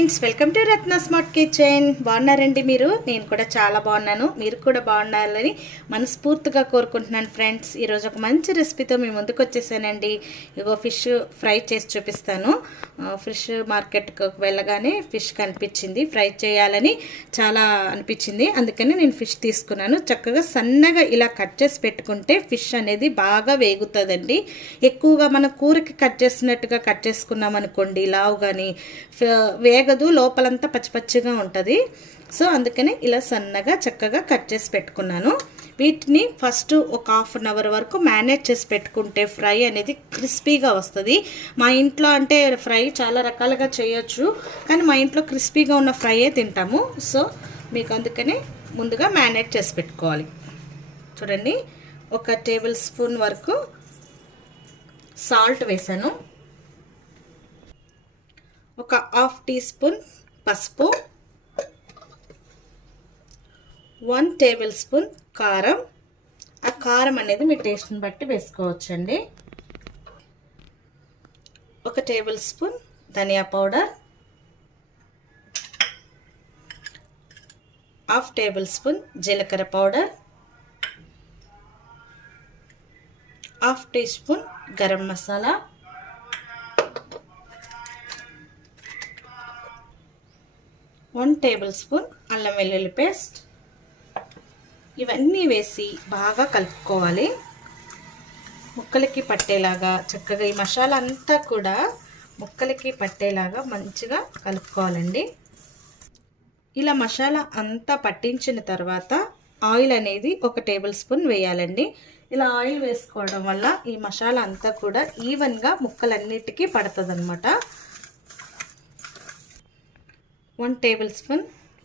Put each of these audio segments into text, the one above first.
Friends, welcome to Ratna smart kitchen. బాగున్నారండి మీరు? నేను కూడా చాలా బాగున్నాను. మీరు కూడా బాగుండాలని మనస్ఫూర్తిగా కోరుకుంటున్నాను. ఫ్రెండ్స్, ఈరోజు ఒక మంచి రెసిపీతో మీ ముందుకు వచ్చేసానండి. ఇగో ఫిష్ ఫ్రై చేసి చూపిస్తాను. ఫిష్ మార్కెట్కి వెళ్ళగానే ఫిష్ కనిపించింది, ఫ్రై చేయాలని చాలా అనిపించింది. అందుకని నేను ఫిష్ తీసుకున్నాను. చక్కగా సన్నగా ఇలా కట్ చేసి పెట్టుకుంటే ఫిష్ అనేది బాగా వేగుతుందండి. ఎక్కువగా మన కూరకి కట్ చేసినట్టుగా కట్ చేసుకున్నాం అనుకోండి, లావు కానీ వేగదు, లోపలంతా పచ్చిపచ్చిగా ఉంటుంది. సో అందుకని ఇలా సన్నగా చక్కగా కట్ చేసి పెట్టుకున్నాను. వీటిని ఫస్ట్ ఒక హాఫ్ అన్ అవర్ వరకు మ్యారినేట్ చేసి పెట్టుకుంటే ఫ్రై అనేది క్రిస్పీగా వస్తుంది. మా ఇంట్లో అంటే ఫ్రై చాలా రకాలుగా చేయొచ్చు, కానీ మా ఇంట్లో క్రిస్పీగా ఉన్న ఫ్రైయే తింటాము. సో మీకు అందుకని ముందుగా మ్యారినేట్ చేసి పెట్టుకోవాలి. చూడండి, ఒక టేబుల్ స్పూన్ వరకు సాల్ట్ వేసాను, ఒక హాఫ్ టీ స్పూన్ పసుపు, 1 టేబుల్ స్పూన్ కారం. ఆ కారం అనేది మీ టేస్ట్ని బట్టి వేసుకోవచ్చండి. 1 టేబుల్ స్పూన్ ధనియా పౌడర్, హాఫ్ టేబుల్ స్పూన్ జీలకర్ర powder, half teaspoon garam masala, 1 tablespoon అల్లం వెల్లుల్లి పేస్ట్. ఇవన్నీ వేసి బాగా కలుపుకోవాలి. ముక్కలకి పట్టేలాగా చక్కగా ఈ మసాలా అంతా కూడా ముక్కలకి పట్టేలాగా మంచిగా కలుపుకోవాలండి. ఇలా మసాలా అంతా పట్టించిన తర్వాత ఆయిల్ అనేది 1 టేబుల్ స్పూన్ వేయాలండి. ఇలా ఆయిల్ వేసుకోవడం వల్ల ఈ మసాలా అంతా కూడా ఈవెన్గా ముక్కలన్నిటికీ పడుతుంది అన్నమాట. 1 table spoon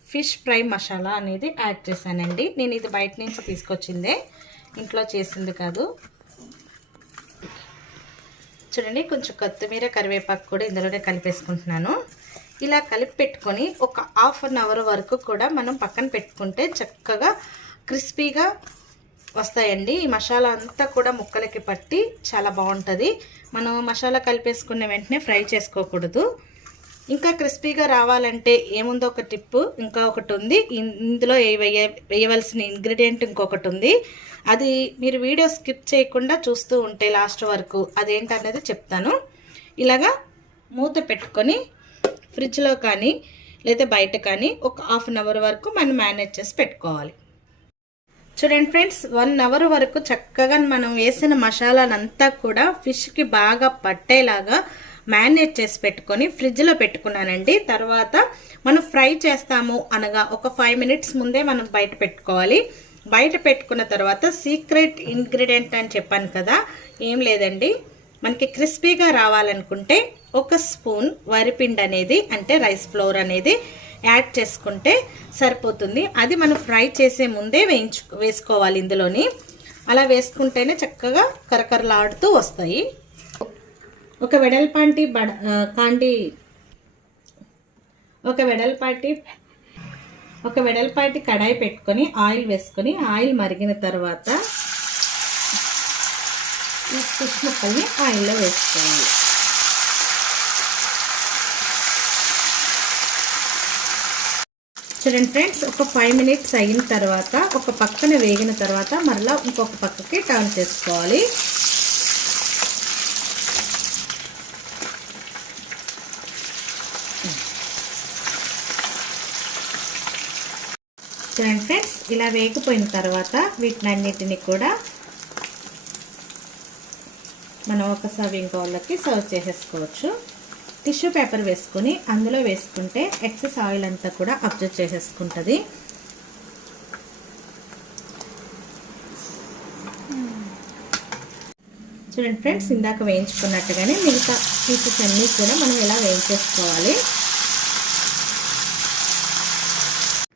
fish fry masala అనేది యాడ్ చేశానండి. నేను ఇది బయట నుంచి తీసుకొచ్చిందే, ఇంట్లో చేసింది కాదు. చూడండి, కొంచెం కొత్తిమీర కరివేపాకు కూడా ఇందులోనే కలిపేసుకుంటున్నాను. ఇలా కలిపి పెట్టుకొని ఒక హాఫ్ అన్ అవర్ వరకు కూడా మనం పక్కన పెట్టుకుంటే చక్కగా క్రిస్పీగా వస్తాయండి. ఈ మసాలా అంతా కూడా ముక్కలకి పట్టి చాలా బాగుంటుంది. మనం మసాలా కలిపేసుకున్న వెంటనే ఫ్రై చేసుకోకూడదు. ఇంకా క్రిస్పీగా రావాలంటే ఏముందో ఒక టిప్పు ఇంకా ఒకటి ఉంది. ఇందులో వేయవలసిన ఇంగ్రీడియంట్ ఇంకొకటి ఉంది. అది మీరు వీడియో స్కిప్ చేయకుండా చూస్తూ ఉంటే లాస్ట్ వరకు అదేంటనేది చెప్తాను. ఇలాగా మూత పెట్టుకొని ఫ్రిడ్జ్లో కానీ లేదా బయట కానీ ఒక హాఫ్ అన్ అవర్ వరకు మనం మ్యారినేట్ చేసి పెట్టుకోవాలి. చూడండి ఫ్రెండ్స్, 1 అవర్ వరకు చక్కగా మనం వేసిన మసాలానంతా కూడా ఫిష్కి బాగా పట్టేలాగా మ్యారినేట్ చేసి పెట్టుకొని ఫ్రిడ్జ్లో పెట్టుకున్నానండి. తర్వాత మనం ఫ్రై చేస్తాము అనగా ఒక 5 మినిట్స్ ముందే మనం బయట పెట్టుకోవాలి. బయట పెట్టుకున్న తర్వాత సీక్రెట్ ఇంగ్రీడియంట్ అని చెప్పాను కదా, ఏం లేదండి. మనకి క్రిస్పీగా రావాలనుకుంటే 1 స్పూన్ వరిపిండి అనేది అంటే రైస్ ఫ్లోర్ అనేది యాడ్ చేసుకుంటే సరిపోతుంది. అది మనం ఫ్రై చేసే ముందే వేసుకోవాలి ఇందులోని. అలా వేసుకుంటేనే చక్కగా కరకరలాడుతూ వస్తాయి. ఒక వెడల్పాటి కడాయి పెట్టుకొని ఆయిల్ వేసుకొని ఆయిల్ మరిగిన తర్వాత ఈ ఫిష్ ముక్కల్ని ఆయిల్లో వేసుకోవాలి. చూడండి ఫ్రెండ్స్, ఒక 5 మినిట్స్ అయిన తర్వాత ఒక పక్కన వేగిన తర్వాత మరలా ఇంకొక పక్కకి టర్న్ చేసుకోవాలి. చూడండి ఫ్రెండ్స్, ఇలా వేగిపోయిన తర్వాత వీటినన్నిటిని కూడా మనం ఒక సర్వింగ్ బౌల్లోకి సర్వ్ చేసేసుకోవచ్చు. టిష్యూ పేపర్ వేసుకొని అందులో వేసుకుంటే ఎక్సెస్ ఆయిల్ అంతా కూడా అబ్జర్వ్ చేసేసుకుంటుంది. చూడండి ఫ్రెండ్స్, ఇందాక వేయించుకున్నట్టుగానే మిగతా పీసెస్ అన్నీ కూడా మనం ఇలా వేయించేసుకోవాలి.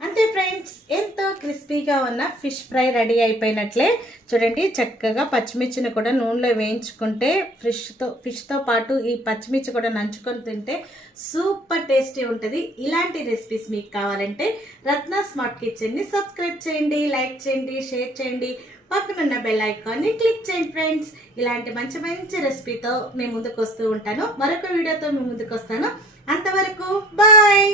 అంతే ఫ్రెండ్స్, ఎంతో క్రిస్పీగా ఉన్న ఫిష్ ఫ్రై రెడీ అయిపోయినట్లే. చూడండి, చక్కగా పచ్చిమిర్చిని కూడా నూనెలో వేయించుకుంటే ఫిష్తో పాటు ఈ పచ్చిమిర్చి కూడా నంచుకొని తింటే సూపర్ టేస్టీ ఉంటుంది. ఇలాంటి రెసిపీస్ మీకు కావాలంటే రత్న స్మార్ట్ కిచెన్ని సబ్స్క్రైబ్ చేయండి, లైక్ చేయండి, షేర్ చేయండి, పక్కనున్న బెల్ ఐకాన్ని క్లిక్ చేయండి ఫ్రెండ్స్. ఇలాంటి మంచి మంచి రెసిపీతో మేము ముందుకు వస్తూ ఉంటాను. మరొక వీడియోతో మేము ముందుకు వస్తాను. అంతవరకు బాయ్.